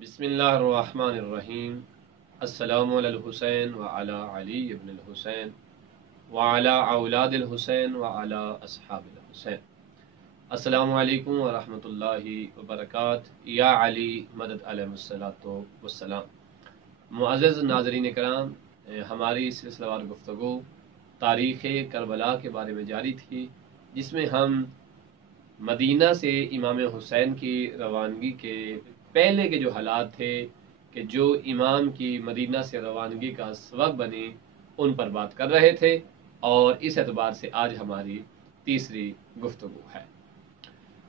बिस्मिल्लाहिर्रहमानिर्रहीम। अस्सलामु अला हुसैन व अला अली इब्न हुसैन व अला औलादिल हुसैन व अला अस्हाबिल हुसैन। अस्सलामु अलैकुम व रहमतुल्लाहि व बरकातहू। या अली मदद अलैहिस्सलातु वस्सलाम। मुअज़्ज़ज़ नाज़रीन कराम, हमारी सिलसिलेवार गुफ्तगू तारीख़ करबला के बारे में जारी थी, जिसमें हम मदीना से इमाम हुसैन की रवानगी के पहले के जो हालात थे कि जो इमाम की मदीना से रवानगी का सबब बने, उन पर बात कर रहे थे। और इस एतबार से आज हमारी तीसरी गुफ्तगू है।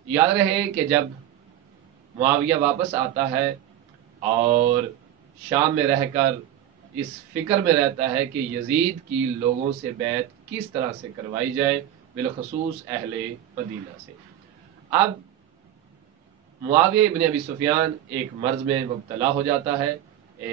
याद रहे कि जब मुआविया वापस आता है और शाम में रहकर इस फिक्र में रहता है कि यजीद की लोगों से बैत किस तरह से करवाई जाए, बिलखसूस अहले मदीना से। अब मुआविया इब्न अबी सुफियान एक मर्ज में मुब्तला हो जाता है,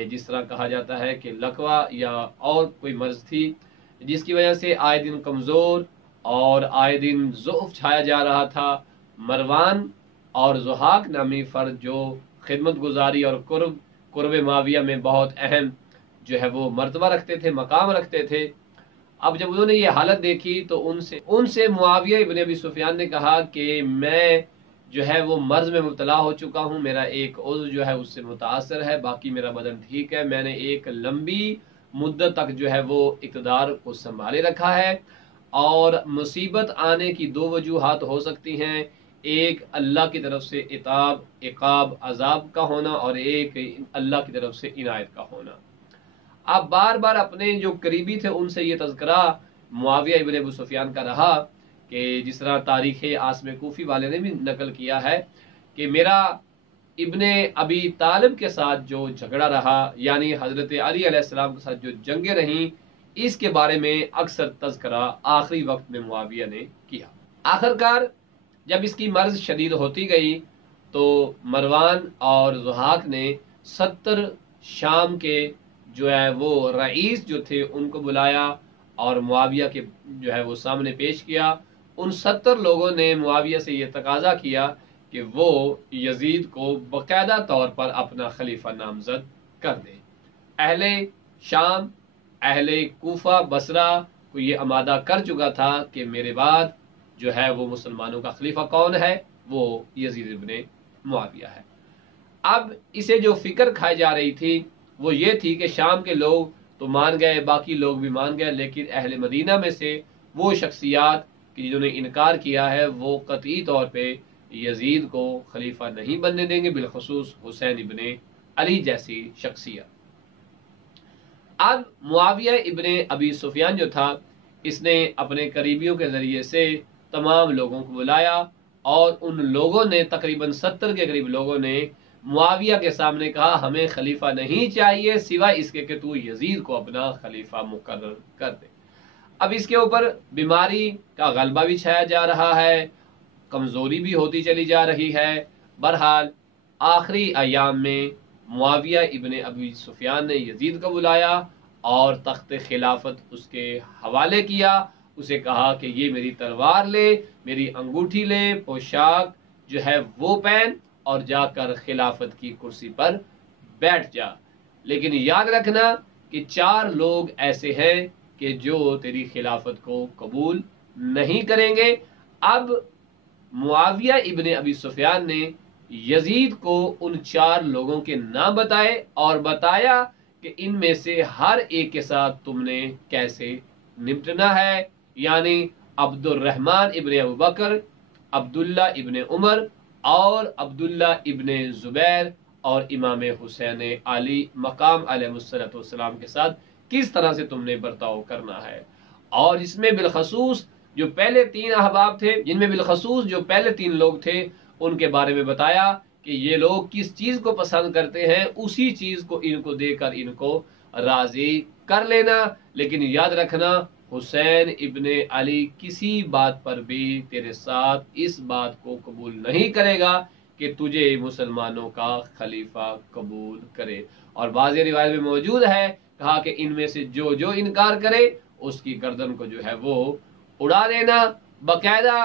जिस तरह कहा जाता है कि लकवा या और कोई मर्ज थी, जिसकी वजह से आए दिन कमज़ोर और आए दिन ज़ुफ़ छाया जा रहा था। मरवान और ज़ुहाक नामी फ़र्द जो खिदमत गुजारी और कुर्ब मुआविया में बहुत अहम जो है वो मर्तबा रखते थे, मकाम रखते थे। अब जब उन्होंने ये हालत देखी तो उनसे मुआविया इब्न अबी सुफियान ने कहा कि मैं जो है वो मर्ज में मुब्तला हो चुका हूँ, मेरा एक उज़्व जो है उससे मुतासर है, बाकी मेरा बदन ठीक है। मैंने एक लंबी मुद्दत तक जो है वो इक़्तिदार को संभाले रखा है और मुसीबत आने की दो वजूहात हो सकती हैं, एक अल्लाह की तरफ से इक़ाब अज़ाब का होना और एक अल्लाह की तरफ से इनायत का होना। अब बार बार अपने जो करीबी थे उनसे ये तज़किरा मुआविया इब्न अबू सुफियान का रहा कि जिस तरह तारीख़ आसम कूफ़ी वाले ने भी नकल किया है कि मेरा इब्ने अबी तालिब के साथ जो झगड़ा रहा, यानी हज़रत अली अलैहिस्सलाम के साथ जो जंगें रहीं, इसके बारे में अक्सर तज़किरा आखिरी वक्त में मुआविया ने किया। आखिरकार जब इसकी मर्ज शदीद होती गई तो मरवान और ज़ुहाक ने 70 शाम के जो है वो रईस जो थे उनको बुलाया और मुआविया के जो है वो सामने पेश किया। उन 70 लोगों ने मुआविया से ये तकाजा किया कि वो यजीद को बाकायदा तौर पर अपना खलीफा नामजद कर दे। अहले शाम, अहले कूफा, बसरा को ये आमादा कर चुका था कि मेरे बाद जो है वो मुसलमानों का खलीफा कौन है, वो यजीद इब्ने मुआविया है। अब इसे जो फिक्र खाई जा रही थी वो ये थी कि शाम के लोग तो मान गए, बाकी लोग भी मान गए, लेकिन अहले मदीना में से वो शख्सियात जिन्होंने इनकार किया है वो कतई तौर पे यजीद को खलीफा नहीं बनने देंगे, बिलखसूस हुसैन इब्ने अली जैसी शख्सियत। अब मुआविया इब्ने अबी सुफियान जो था, इसने अपने करीबियों के ज़रिए से तमाम लोगों को बुलाया और उन लोगों ने तकरीबन 70 के करीब लोगों ने मुआविया के सामने कहा हमें खलीफा नहीं चाहिए सिवाय इसके कि तू यजीद को अपना खलीफा मुकर्रर कर दे। अब इसके ऊपर बीमारी का गलबा भी छाया जा रहा है, कमज़ोरी भी होती चली जा रही है। बहरहाल आखिरी अयाम में मुआविया इब्ने अबी सुफियान ने यजीद को बुलाया और तख्त खिलाफत उसके हवाले किया। उसे कहा कि ये मेरी तलवार ले, मेरी अंगूठी ले, पोशाक जो है वो पहन और जाकर खिलाफत की कुर्सी पर बैठ जा। लेकिन याद रखना कि 4 लोग ऐसे हैं कि जो तेरी खिलाफत को कबूल नहीं करेंगे। अब मुआविया इब्ने अबी सुफियान ने यजीद को उन 4 लोगों के नाम बताए और बताया कि इनमें से हर एक के साथ तुमने कैसे निपटना है, यानी अब्दुर्रहमान इब्ने अबू बकर, अब्दुल्ला इब्ने उमर और अब्दुल्ला इब्ने जुबैर और इमाम हुसैन अली मकाम अलैहिस्सलाम के साथ किस तरह से तुमने बर्ताव करना है। और इसमें बिलखसूस जो पहले 3 अहबाब थे, जिनमें बिलखसूस जो पहले 3 लोग थे, उनके बारे में बताया कि ये लोग किस चीज़ को पसंद करते हैं, उसी चीज़ को इनको देकर इनको राज़ी कर लेना। लेकिन याद रखना हुसैन इब्ने अली किसी बात पर भी तेरे साथ इस बात को कबूल नहीं करेगा कि तुझे मुसलमानों का खलीफा कबूल करे। और बाज़ रिवायत में मौजूद है, कहा कि इनमें से जो जो इनकार करे उसकी गर्दन को जो है वो उड़ा देना। बाकायदा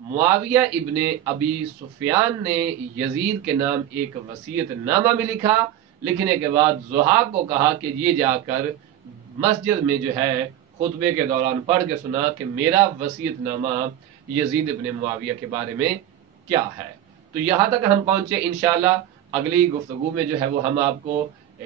मुआविया इब्ने अबी सुफियान ने यजीद के नाम एक वसीयत नामा भी लिखा। लिखने के बाद ज़ुहाक को कहा कि ये जाकर मस्जिद में जो है खुतबे के दौरान पढ़ के सुना कि मेरा वसीयत नामा यजीद इब्ने मुआविया के बारे में क्या है। तो यहाँ तक हम पहुंचे। इंशाअल्लाह अगली गुफ्तगू में जो है वो हम आपको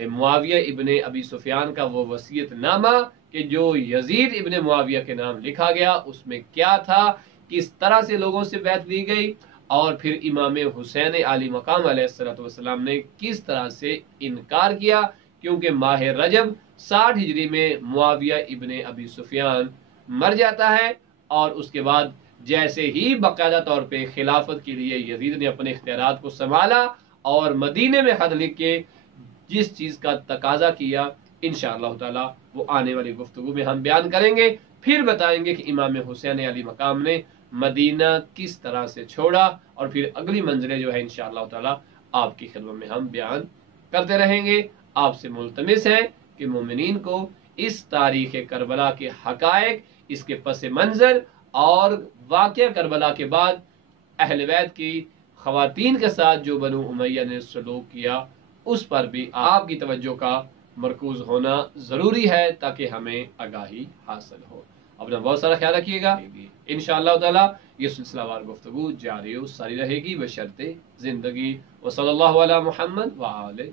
मुआविया इब्ने अबी सुफियान का वो वसीयत नामा कि जो यजीद इब्ने मुआविया के नाम लिखा गया उसमें क्या था, किस तरह से लोगों से बैत ली गई, और फिर इमाम हुसैन आली मकाम अलैहिस्सलाम ने किस तरह से इनकार किया, क्योंकि माह रजब 60 हिजरी में मुआविया इब्ने अबी सुफियान मर जाता है और उसके बाद जैसे ही बाकायदा तौर पे खिलाफत के लिए यजीद ने अपने इख्तियारात को संभाला और मदीने में खत लिख के जिस चीज़ का तकाजा किया, इंशाअल्लाह ताला वो आने वाली गुफ्तगू में हम बयान करेंगे। फिर बताएंगे कि इमाम हुसैन अली मकाम ने मदीना किस तरह से छोड़ा, और फिर अगली मंजिलें जो है इंशाअल्लाह ताला आपकी खिदमत में हम बयान करते रहेंगे। आपसे मुल्तमिस है कि मोमिनीन को इस तारीख़ करबला के हक़ाइक़, इसके पस मंज़र और वाक़या करबला के बाद अहले बैत की ख़वातीन के साथ जो बनु उमैया ने सलूक किया उस पर भी आपकी तवज्जो का मरकूज होना ज़रूरी है ताकि हमें आगाही हासिल हो। अपना बहुत सारा ख्याल रखिएगा। इंशाअल्लाह ताला ये सिलसिलावार गुफ्तगू जारी सारी रहेगी बशर्ते ज़िंदगी। व सल्लल्लाहु अला मुहम्मद व आले